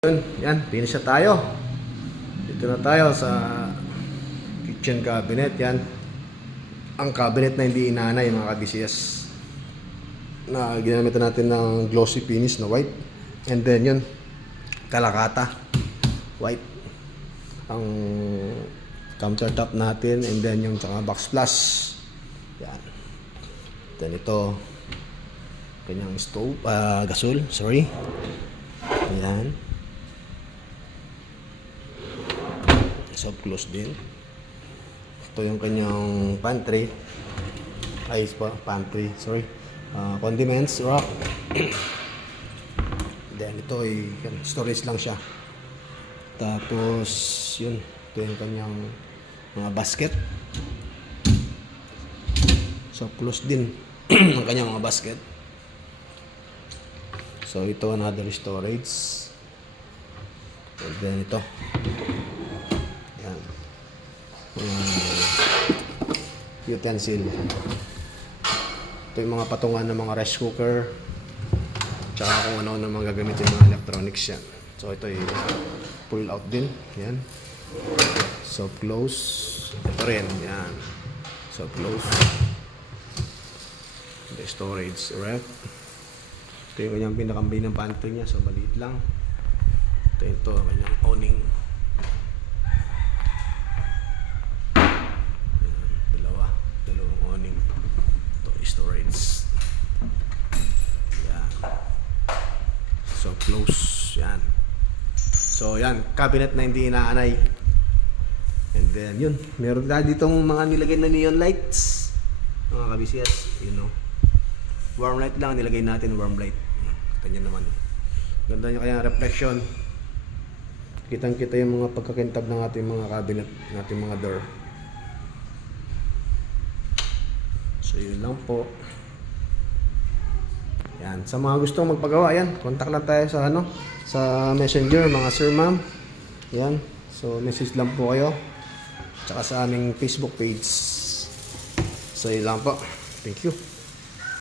Yan, finish na tayo. Dito na tayo sa kitchen cabinet. Yan, ang cabinet na hindi inanay mga ka-DCS, na ginamitan natin ng glossy finish na white. And then yun, kalakata white ang countertop natin. And then yung tsaka box plus. Yan. Then ito, kanyang stove, gasol, sorry. Yan. Soft close din. Ito yung kanyang pantry. Pantry, sorry. Condiments, rack. Then ito ay storage lang siya. Tapos yun, ito yung kanyang mga basket. Soft close din ang kanyang mga basket. So ito another storage. And then ito. Utensil. Ito yung mga patungan ng mga rice cooker, tsaka kung ano na mga gagamitin ng mga electronics yan. So ito ay pull out din. Yan. Soft close. Ito rin. Yan. Soft close. The storage ref. Ito yung kanyang pinakambay ng pantry niya. So maliit lang. Ito kanyang awning. Storage. Yan. So close. Yan. So yan, cabinet na hindi inaanay. And then yun, meron tayo ditong mga nilagay na neon lights. Mga kabisiyas, you know. Warm light lang nilagay natin, warm light. Kita nyo naman. Ganda nyo kaya reflection. Kitang-kita yung mga pagkakintab ng ating mga cabinet, nating mga door. So yun lang po. Yan, sa mga gustong magpagawa, yan, contact lang tayo sa sa Messenger, mga sir, ma'am. Yan. So message lang po kayo. Tsaka sa aming Facebook page. So yun lang po. Thank you.